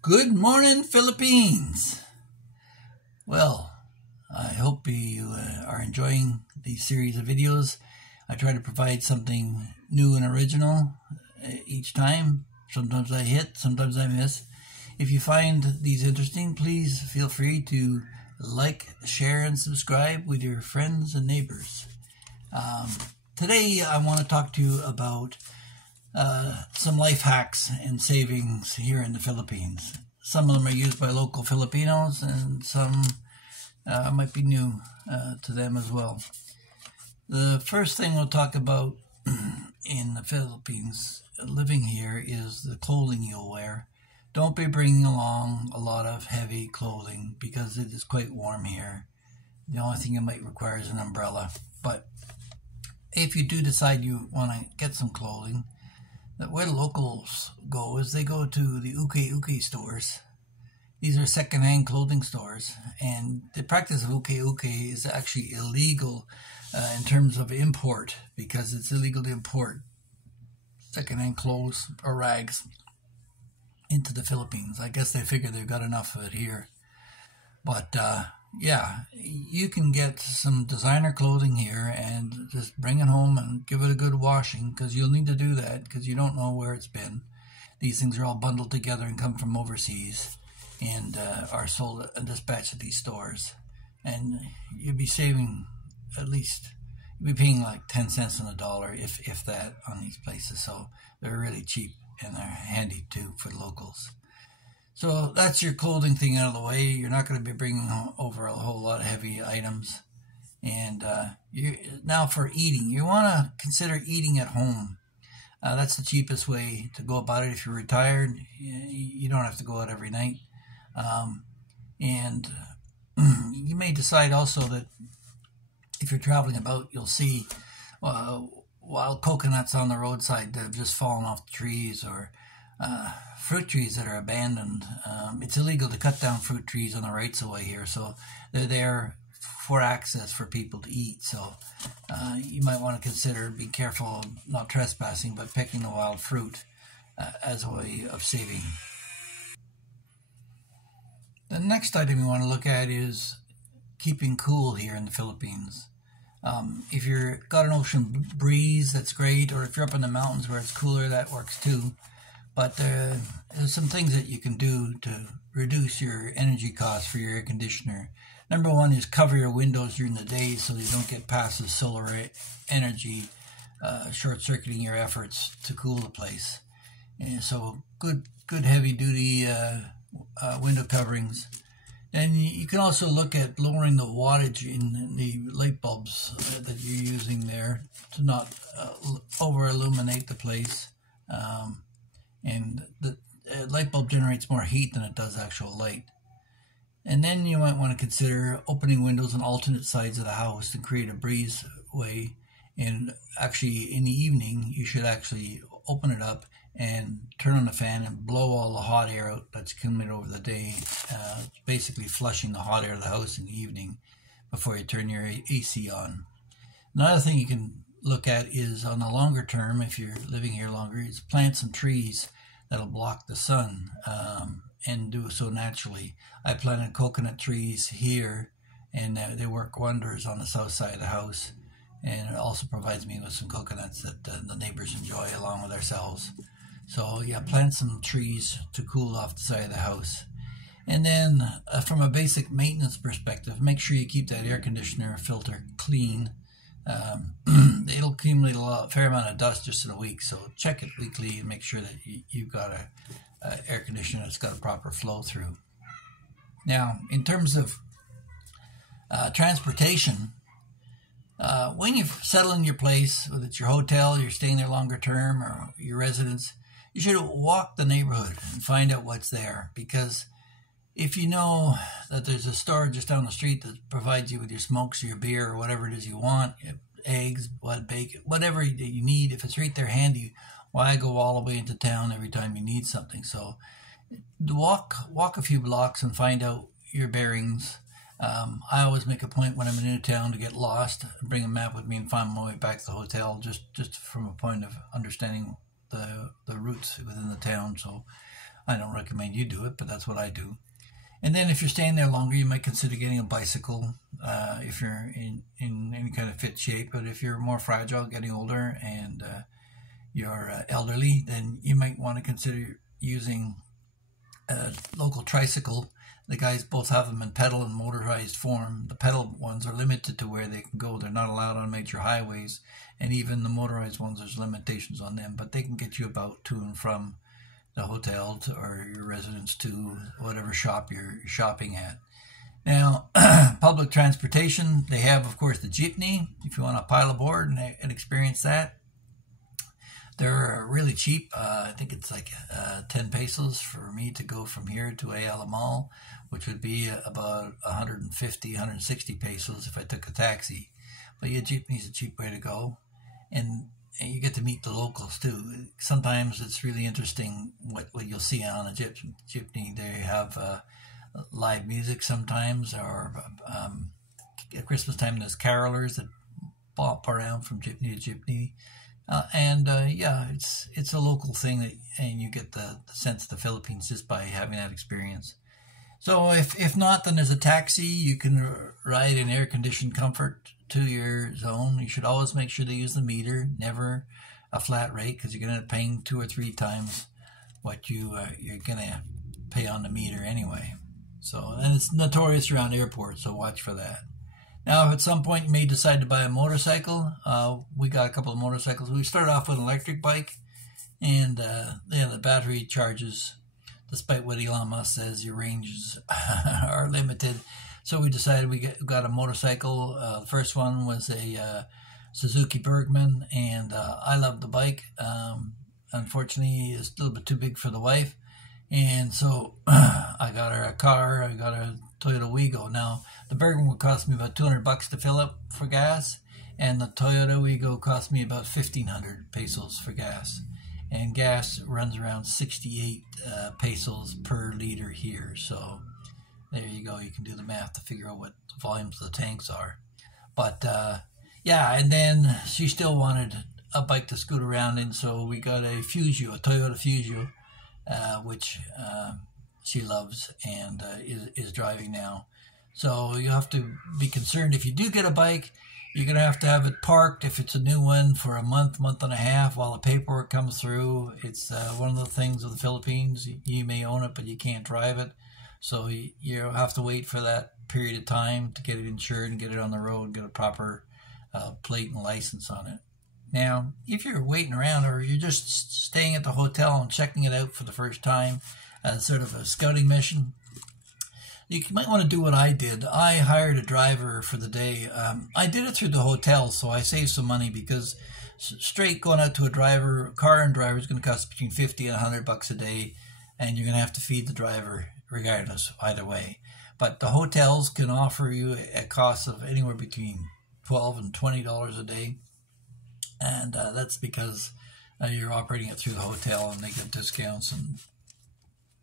Good morning, Philippines. Well, I hope you are enjoying these series of videos. I try to provide something new and original each time. Sometimes I hit, sometimes I miss. If you find these interesting, please feel free to like, share, and subscribe with your friends and neighbors. Today, I want to talk to you about some life hacks and savings here in the Philippines. Some of them are used by local Filipinos, and some might be new to them as well. The first thing we'll talk about in the Philippines, living here, is the clothing you'll wear. Don't be bringing along a lot of heavy clothing because it is quite warm here. The only thing you might require is an umbrella. But if you do decide you want to get some clothing, where the locals go is they go to the uke-uke stores. These are second-hand clothing stores, and the practice of uke-uke is actually illegal in terms of import, because it's illegal to import second-hand clothes or rags into the Philippines. I guess they figure they've got enough of it here. But yeah, you can get some designer clothing here and just bring it home and give it a good washing, because you'll need to do that because you don't know where it's been. These things are all bundled together and come from overseas and are sold and dispatched at these stores. And you'd be saving at least, you'd be paying like 10 cents on the dollar, if that, on these places. So they're really cheap and they're handy too for the locals. So that's your clothing thing out of the way. You're not going to be bringing over a whole lot of heavy items. And now for eating, you want to consider eating at home. That's the cheapest way to go about it. If you're retired, you don't have to go out every night. And you may decide also that if you're traveling about, you'll see wild coconuts on the roadside that have just fallen off the trees, or fruit trees that are abandoned. It's illegal to cut down fruit trees on the rights of way here, so they're there for access for people to eat. So you might want to consider being careful, not trespassing, but picking the wild fruit as a way of saving. The next item you want to look at is keeping cool here in the Philippines. If you've got an ocean breeze, that's great, or if you're up in the mountains where it's cooler, that works too. But there's some things that you can do to reduce your energy costs for your air conditioner. Number one is cover your windows during the day so you don't get passive solar energy short-circuiting your efforts to cool the place. And so good heavy-duty window coverings. And you can also look at lowering the wattage in the light bulbs that you're using there to not over-illuminate the place. And the light bulb generates more heat than it does actual light. And then you might want to consider opening windows on alternate sides of the house to create a breezeway. And actually, in the evening, you should actually open it up and turn on the fan and blow all the hot air out that's coming over the day, basically flushing the hot air of the house in the evening before you turn your AC on. Another thing you can look at is, on the longer term, if you're living here longer, is plant some trees that'll block the sun and do so naturally. I planted coconut trees here, and they work wonders on the south side of the house, and it also provides me with some coconuts that the neighbors enjoy along with ourselves. So yeah, plant some trees to cool off the side of the house. And then from a basic maintenance perspective, make sure you keep that air conditioner filter clean. It'll accumulate a fair amount of dust just in a week, so check it weekly and make sure that you've got a air conditioner that's got a proper flow through. Now, in terms of transportation, when you settle in your place, whether it's your hotel, you're staying there longer term, or your residence, you should walk the neighborhood and find out what's there, because if you know that there's a store just down the street that provides you with your smokes or your beer or whatever it is you want, eggs, bacon, whatever you need, if it's right there handy, why go all the way into town every time you need something? So walk a few blocks and find out your bearings. I always make a point when I'm in a new town to get lost, bring a map with me and find my way back to the hotel, just from a point of understanding the routes within the town. So I don't recommend you do it, but that's what I do. And then if you're staying there longer, you might consider getting a bicycle if you're in any kind of fit shape. But if you're more fragile, getting older, and you're elderly, then you might want to consider using a local tricycle. The guys both have them in pedal and motorized form. The pedal ones are limited to where they can go. They're not allowed on major highways. And even the motorized ones, there's limitations on them. But they can get you about to and from the hotel or your residence to whatever shop you're shopping at. Now, public transportation, they have, of course, the jeepney, if you want to pile aboard and experience that. They're really cheap. I think it's like 10 pesos for me to go from here to Ayala Mall, which would be about 150, 160 pesos if I took a taxi. But yeah, jeepney's a cheap way to go. And you get to meet the locals too. Sometimes it's really interesting what you'll see on a jeepney. They have live music sometimes, or at Christmas time there's carolers that bop around from jeepney to jeepney. Yeah, it's a local thing, and you get the sense of the Philippines just by having that experience. So if not, then there's a taxi. You can ride in air-conditioned comfort to your zone. You should always make sure to use the meter, never a flat rate, because you're going to end up paying 2 or 3 times what you're going to pay on the meter anyway. So, and it's notorious around airports, so watch for that. Now, if at some point you may decide to buy a motorcycle, we got a couple of motorcycles. We started off with an electric bike, and the battery charges, despite what Elon Musk says, your ranges are limited. So we decided we got a motorcycle. The first one was a Suzuki Bergman, and I love the bike. Unfortunately, it's a little bit too big for the wife, and so I got her a car. I got her a Toyota Wigo. Now, the Bergman would cost me about $200 to fill up for gas, and the Toyota Wigo cost me about 1,500 pesos for gas. And gas runs around 68 pesos per liter here. So there you go. You can do the math to figure out what the volumes of the tanks are. But yeah, and then she still wanted a bike to scoot around in, so we got a Fusio, a Toyota Fusio, which she loves and is driving now. So you have to be concerned if you do get a bike, you're going to have it parked if it's a new one for a month, month and a half while the paperwork comes through. It's one of the things of the Philippines. You may own it, but you can't drive it. So you have to wait for that period of time to get it insured and get it on the road and get a proper plate and license on it. Now, if you're waiting around or you're just staying at the hotel and checking it out for the first time as sort of a scouting mission, you might want to do what I did. I hired a driver for the day. I did it through the hotel, so I saved some money because straight going out to a car and driver is going to cost between $50 and $100 a day, and you're going to have to feed the driver regardless, either way. But the hotels can offer you a cost of anywhere between $12 and $20 a day, and that's because you're operating it through the hotel, and they get discounts, and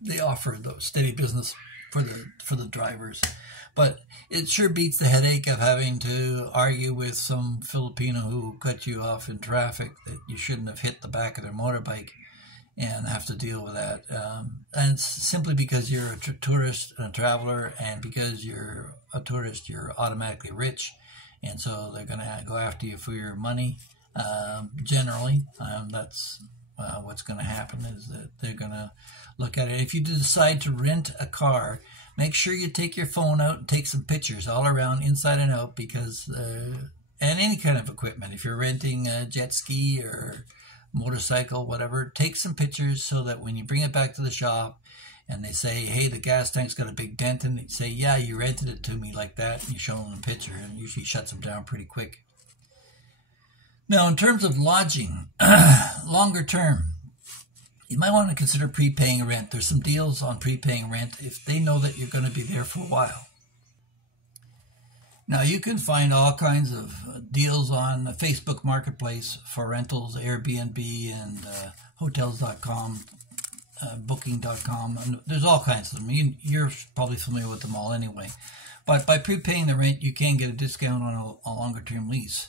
they offer the steady business for the drivers. But it sure beats the headache of having to argue with some Filipino who cut you off in traffic that you shouldn't have hit the back of their motorbike and have to deal with that. And it's simply because you're a tourist and a traveler, and because you're a tourist, you're automatically rich, and so they're going to go after you for your money. Generally, that's what's going to happen, is that they're going to look at it. If you decide to rent a car, make sure you take your phone out and take some pictures all around, inside and out, because and any kind of equipment. If you're renting a jet ski or motorcycle, whatever, take some pictures so that when you bring it back to the shop and they say, hey, the gas tank's got a big dent in it, you say, yeah, you rented it to me like that, and you show them a picture, and it usually shuts them down pretty quick. Now, in terms of lodging, longer term, you might want to consider prepaying rent. There's some deals on prepaying rent if they know that you're going to be there for a while. Now, you can find all kinds of deals on the Facebook Marketplace for rentals, Airbnb and Hotels.com, Booking.com. And there's all kinds of them. You're probably familiar with them all anyway. But by prepaying the rent, you can get a discount on a longer-term lease.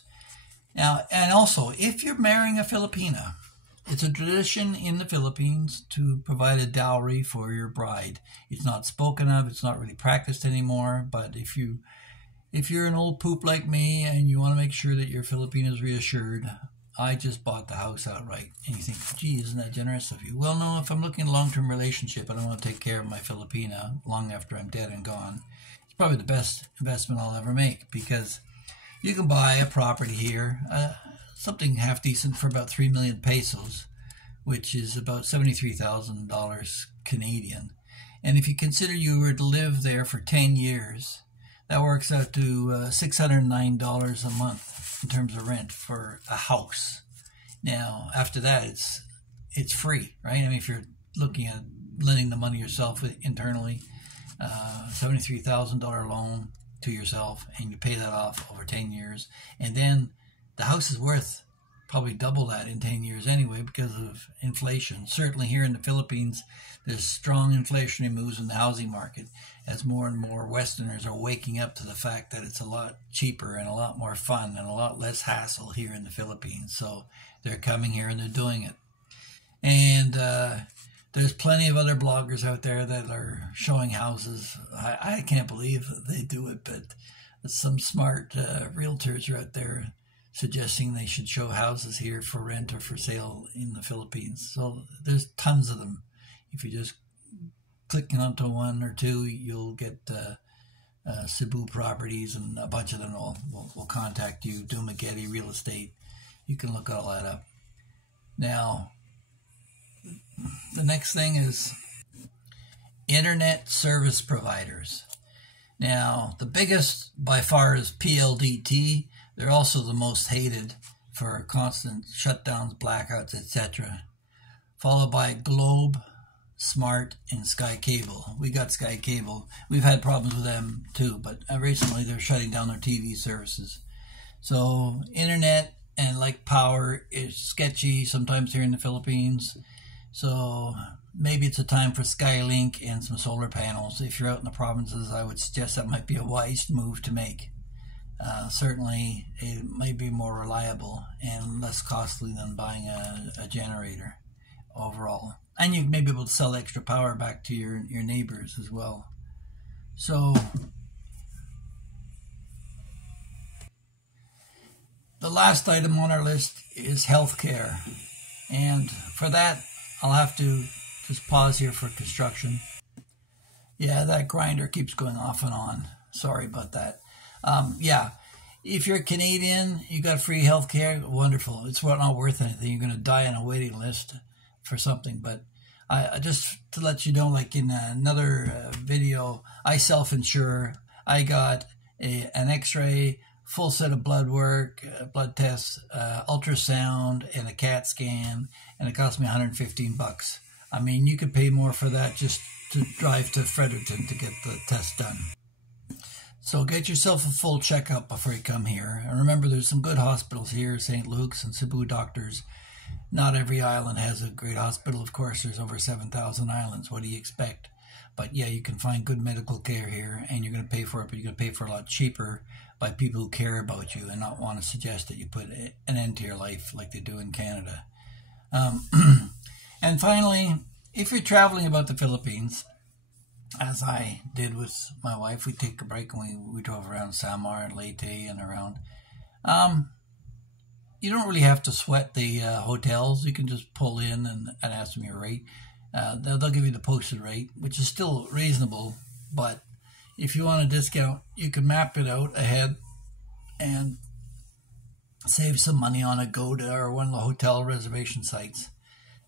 Now, and also, if you're marrying a Filipina, It's a tradition in the Philippines to provide a dowry for your bride. It's not spoken of, it's not really practiced anymore, but if you're an old poop like me and you want to make sure that your Filipino is reassured, I just bought the house outright. And you think, gee, isn't that generous of you? Well, no, if I'm looking at a long-term relationship and I want to take care of my Filipina long after I'm dead and gone, it's probably the best investment I'll ever make, because you can buy a property here, something half decent, for about 3 million pesos, which is about $73,000 Canadian. And if you consider you were to live there for 10 years, that works out to $609 a month in terms of rent for a house. Now, after that, it's free, right? I mean, if you're looking at lending the money yourself internally, $73,000 loan to yourself, and you pay that off over 10 years. And then the house is worth probably double that in 10 years anyway because of inflation. Certainly here in the Philippines, there's strong inflationary moves in the housing market as more and more Westerners are waking up to the fact that it's a lot cheaper and a lot more fun and a lot less hassle here in the Philippines. So they're coming here and they're doing it. And there's plenty of other bloggers out there that are showing houses. I can't believe they do it, but some smart realtors are out there suggesting they should show houses here for rent or for sale in the Philippines. So there's tons of them. If you just click onto one or two, you'll get Cebu Properties, and a bunch of them will contact you. Dumaguete Real Estate. You can look all that up. Now, the next thing is internet service providers. Now, the biggest by far is PLDT. They're also the most hated for constant shutdowns, blackouts, etc. Followed by Globe, Smart, and Sky Cable. We got Sky Cable. We've had problems with them too, but recently they're shutting down their TV services. So internet and like power is sketchy sometimes here in the Philippines. So maybe it's a time for Skylink and some solar panels. If you're out in the provinces, I would suggest that might be a wise move to make. Certainly it might be more reliable and less costly than buying a generator overall. And you may be able to sell extra power back to your neighbors as well. So the last item on our list is healthcare. And for that, I'll have to just pause here for construction. Yeah, that grinder keeps going off and on. Sorry about that. Yeah, if you're Canadian, you got free healthcare, wonderful. It's not worth anything. You're going to die on a waiting list for something. But I just to let you know, like in another video, I self-insure. I got an X-ray, full set of blood work, blood tests, ultrasound, and a CAT scan, and it cost me $115. I mean, you could pay more for that just to drive to Fredericton to get the test done. So get yourself a full checkup before you come here. And remember, there's some good hospitals here, St. Luke's and Cebu Doctors. Not every island has a great hospital. Of course, there's over 7,000 islands. What do you expect? But yeah, you can find good medical care here, and you're going to pay for it, but you're going to pay for a lot cheaper by people who care about you and not want to suggest that you put an end to your life like they do in Canada. And finally, if you're traveling about the Philippines, as I did with my wife, we take a break and we drove around Samar and Leyte and around. You don't really have to sweat the hotels. You can just pull in and ask them your rate. They'll give you the posted rate, which is still reasonable, but if you want a discount, you can map it out ahead and save some money on Agoda or one of the hotel reservation sites.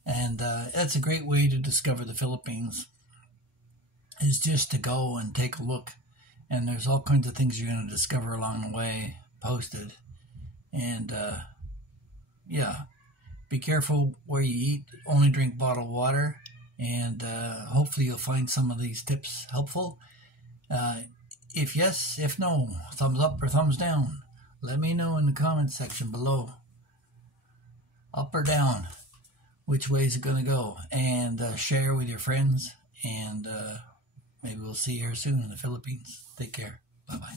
And that's a great way to discover the Philippines, is just to go and take a look. And there's all kinds of things you're going to discover along the way posted. And yeah, be careful where you eat. Only drink bottled water. And hopefully you'll find some of these tips helpful. If yes, if no, thumbs up or thumbs down. Let me know in the comments section below. Up or down. Which way is it going to go? And share with your friends. And maybe we'll see you here soon in the Philippines. Take care. Bye-bye.